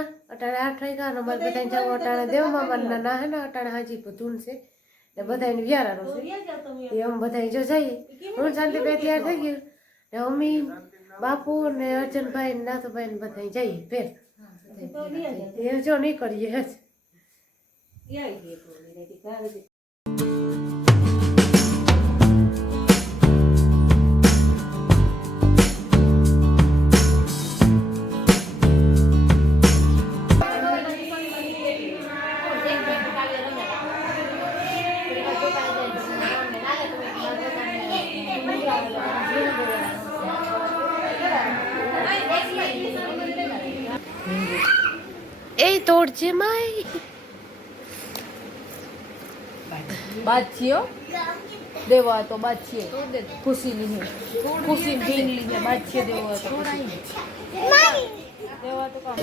ના અટાણે આઠ વાગ્યા ને અમારે બધા જવું અટાણે દેવ મામા ના હે ને અટાણે હાજી બધું છે. ને બધા એને વ્યારાનો છે. એ અમે બધા જો જઈએ. હું શાંતિભાઈ તૈયાર થઈ ગયું. ને અમી બાપુ ને અર્જનભાઈ ને નાથુભાઈ ને બધા જઈએ ફેર. એ જો નીકળીએ કરીએ એ બાદશીઓ દેવો હતો બાદશીએ ખુશી હે ખુશી ઢીંગલી હે બાદશીએ દેવો હતો દેવો કામ.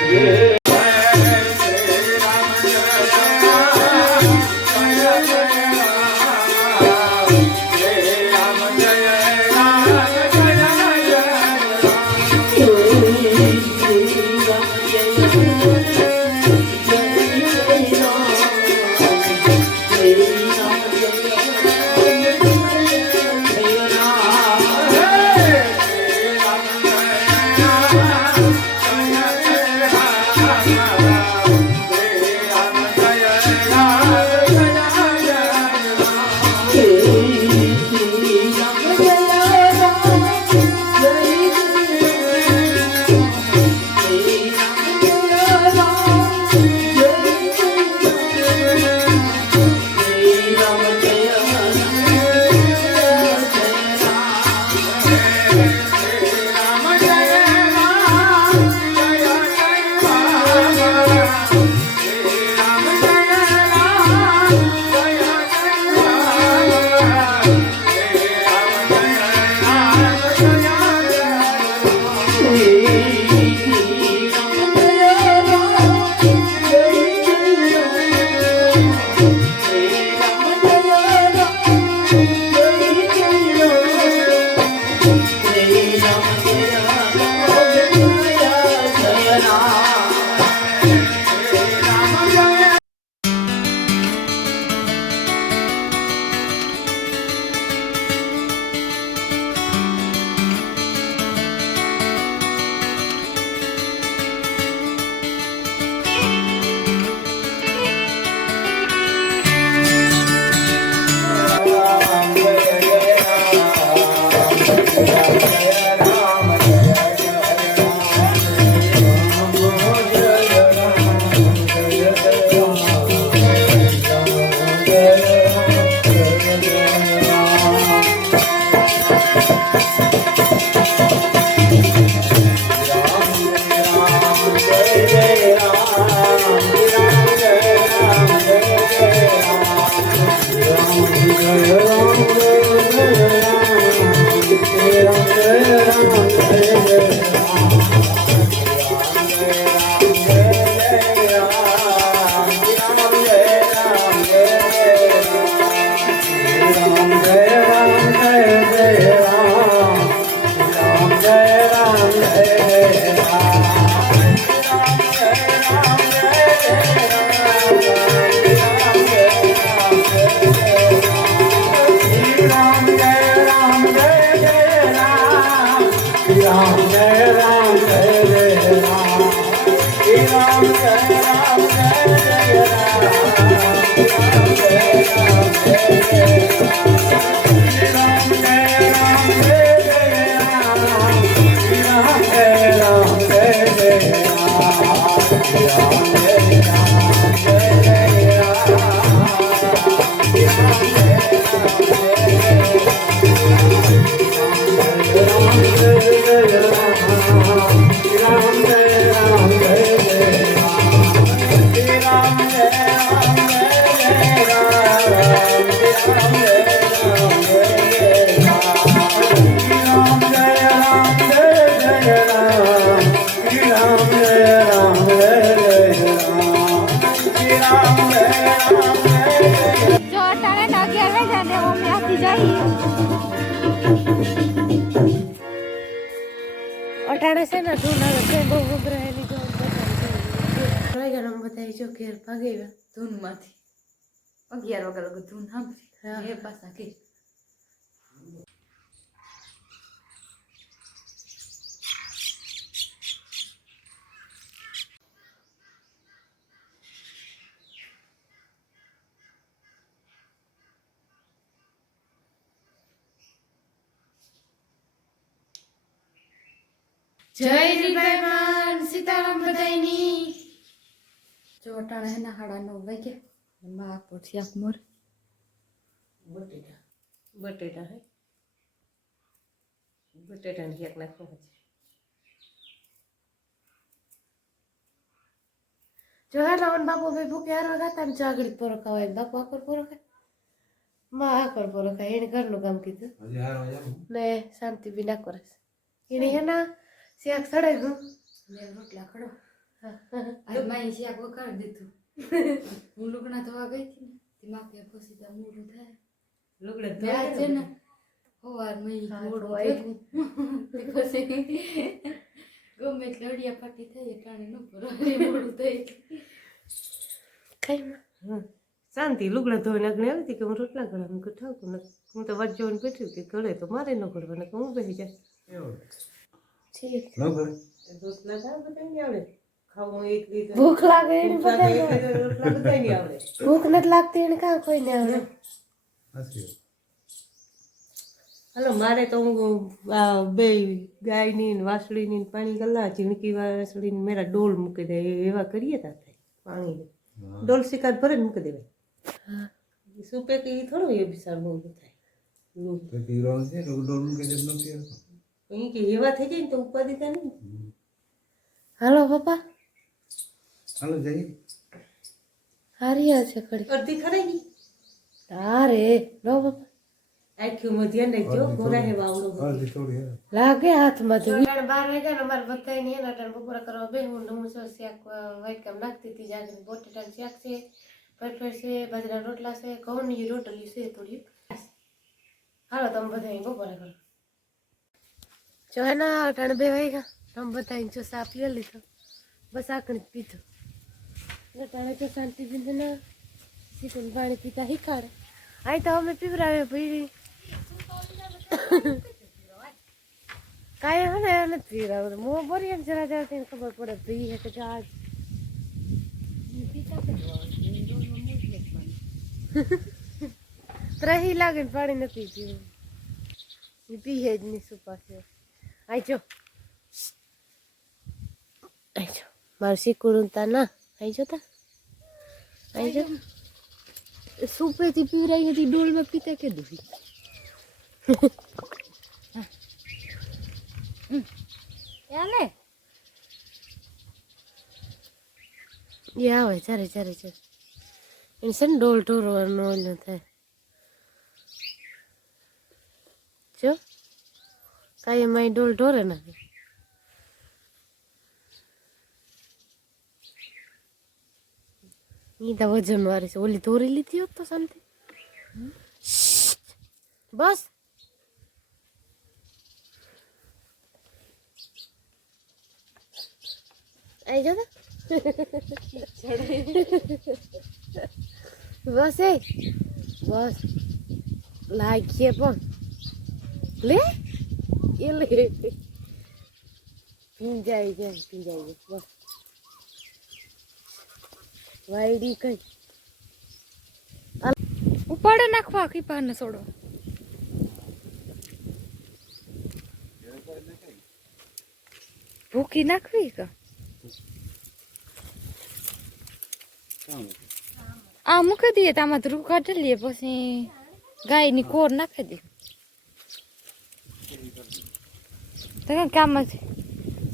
Thank Thank. અટાણે છે ને ધૂન હવે કઈ બહુ ગભરાયેલી જો બધાય બધાય જો ઘેર ભાગી ધૂનમાંથી. અગિયાર વાગ્યા ધૂન. સાંભળી. એ પાછા કે. જય રીબાઈ માન સીતારામ બધાયની. જો અટાણે હે ના હાડા નવ વાગ્યા. માં પછી આપ મોર. બટેટા. બટેટા હે? બટેટાને ક્યાંક નાખો છે. જો હેલો ઓન બાપુ ભાઈ ભૂકે હારવા ગાતા ને ચાગડી પોરો ખાવાય ને બાપુ આકર પોરો ખાયમાં આકર પોરો ખાય એને ઘરનું કામ કીધું. ને શાંતિ બી ના કરે. એને શાક સડે હું. મેં રોટલા ખડો. આ માઈ શાક વઘાર દીધું. હું લુગણા ધોવા ગઈ હતી ને તે માપે પછી તો મોડું થાય લુગડા ધોવા છે ને સવાર મહી મોડું પછી ગમે લડિયા પાટી થઈ ટાણે ન ભરો. મોડું થઈ કઈ શાંતિ લુગડા ધોઈને આગળ આવી હતી કે હું રોટલા ઘડા મૂકું ઠાકું ને હું તો વાત જોઈને બેઠી કે ગળે તો મારે ન ઘડવાના કે હું બેસી જાય ભૂખ લાગે એને બધાને ભૂખ નથી લાગતી એને કાં કોઈને આવડે. હાલો મારે તો હું બે ગાયની ને વાસળીની પાણી ગલ્લા ઝીણકી વાસળીને મેરા ડોલ મૂકી દે. એવા કરીએ તા થાય પાણી ડોલ શિકાર ભરે મૂકી દેવાય. સુપે કે થોડું એ બિસાર બહુ થાય. અહીં કે એવા થઈ જાય ને તો ઉપાધિ થાય નહીં હાલો પપ્પા હારી છે કડી અડધી ખરાઈ ગઈ તારે લો પપ્પા આખીમાં ધ્યાન રાખજો ગોરા હે વાવડો લાગે હાથમાં તો બાર વાગ્યા ને મારે બધા ની એના ટાઈમ બપોરા કરવા બે હું હું સર શાક વાયકામ નાખતી હતી જાગીને બટેટાનું શાક છે ફરફર છે બાજરા રોટલા છે ઘઉંની રોટલી છે થોડી હાલો તમે બધા બપોરા કરો જો હે ના અટાણે બે વાગ્યા તમે બધા જો સાપ લઈ લીધો બસ આકણી જ પીધું અટાણે તો શાંતિ પીધે ને શીતલ પાણી પીતા શીખાડે અહીં તો અમે પીવરાવે ભાઈ કાંઈ હે ને નથી પીવરાવતું મોં બોરીએ ને જરા જરા તેને ખબર પડે પી હે કે જાજ ત્રહી લાગે ને પાણી નથી પીવું એ પીએ જ નહીં શું પાસે આઈ જો આઈ જો મારું તા ના આઈ જો તા આઈ જો સુપેથી પીવરાઈ હતી ડોલમાં પીતા કે દુખી ચાલે એ આવે ચારે ચારે ચારે એને છે ને ડોલ ઢોરવાનો ઓલો થાય જો કાંઈ એમાં ડોલ ઢોરે ના ઈ તો વજન વાળી છે. ઓલી ધોરી લીધી હોત તો શાંતિ. બસ. આઈ જા બસ એ. બસ. લાગીએ પણ. લે. એ લે પીંજાઈ જાય પીંજાઈ જાય બસ વાયડી કઈ. ઉપાડે નાખવા કીપાને છોડો. ભૂકી નાખવી કે? આ મૂકી દઈએ તો આમાં ધ્રુવ કાઢી લઈએ પછી ગાયની કોર નાખી દઈએ. તો કેમ કે આમાં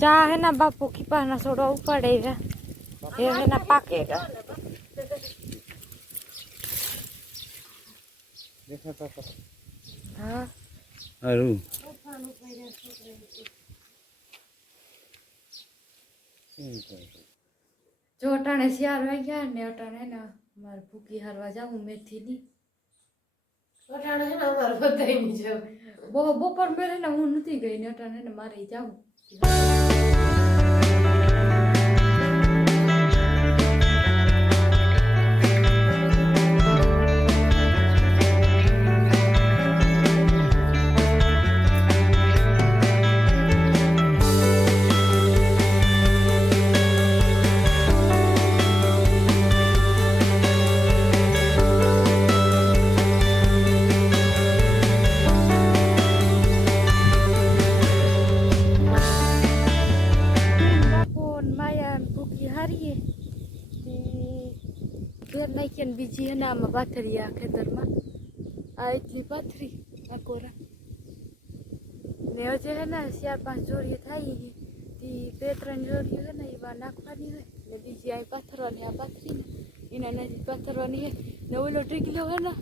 ચા હે ના બાપુ કીપાના છોડો ઉપાડે એ હે ના પાકેગા હા હારું જો અટાણે શિયાળ વાગ્યા ને અટાણે ને મારે ભૂકી હારવા જાવું મેથી ની અટાણે છે ને અમારે બધાયની છે બહુ બપોર મેળે હું નથી ગઈ ને અટાણે મારે જાવું આમાં પાથરી આ ખેતરમાં આ એટલી પાથરી આ કોરા ને હજે હે ને ચાર પાંચ જોડીએ થાય તે બે ત્રણ જોડીઓ છે ને એમાં નાખવાની હોય ને બીજી આ પાથરવાની આ પાથરી ને એના નજીક પાથરવાની હે ને ઓલો ટીકલો હે ને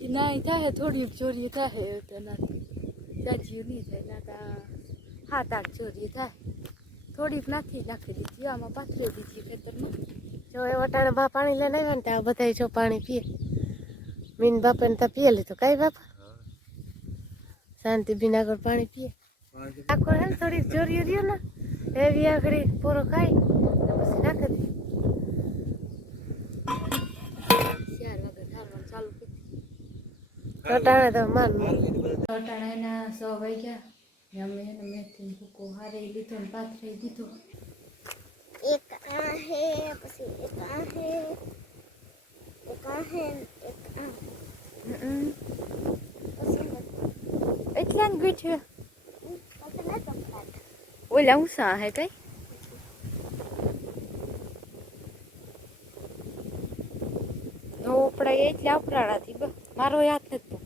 એ ના થાય થોડીક જોડીએ થાય તો નાથી જાજીયું નહીં થાય ના તા સાત આઠ જોડીએ થાય થોડીક નાખી નાખી દીધી આમાં પાથરી દીધી ખેતરમાં જો એ વટાણે બા પાણી લઈને આવ્યા ને ત્યાં બધા જો પાણી પીએ. મીન બાપા ને ત્યાં પીએ લીધું. કઈ બાપા? શાંતિ બીન આગળ પાણી પીએ. આખો હે થોડી જોરી રહ્યો ને, એવી આગળ પૂરો ખાઈ પછી નાખી ચાલુ કરી તો માન અટાણા એના સો વાગ્યા. ગયા અમે મેથી ભૂકો હારી લીધો ને પાથરી દીધો. એક આ હે પછી એક આ હે એક આ હે ને એક આ પછી એટલા જ ગીઠ્યું પછી નતો ખાતા ઓલા ઊંસા હે કઈ ઉપડા એટલે અપરાળાથી બસ મારો યાદ નથી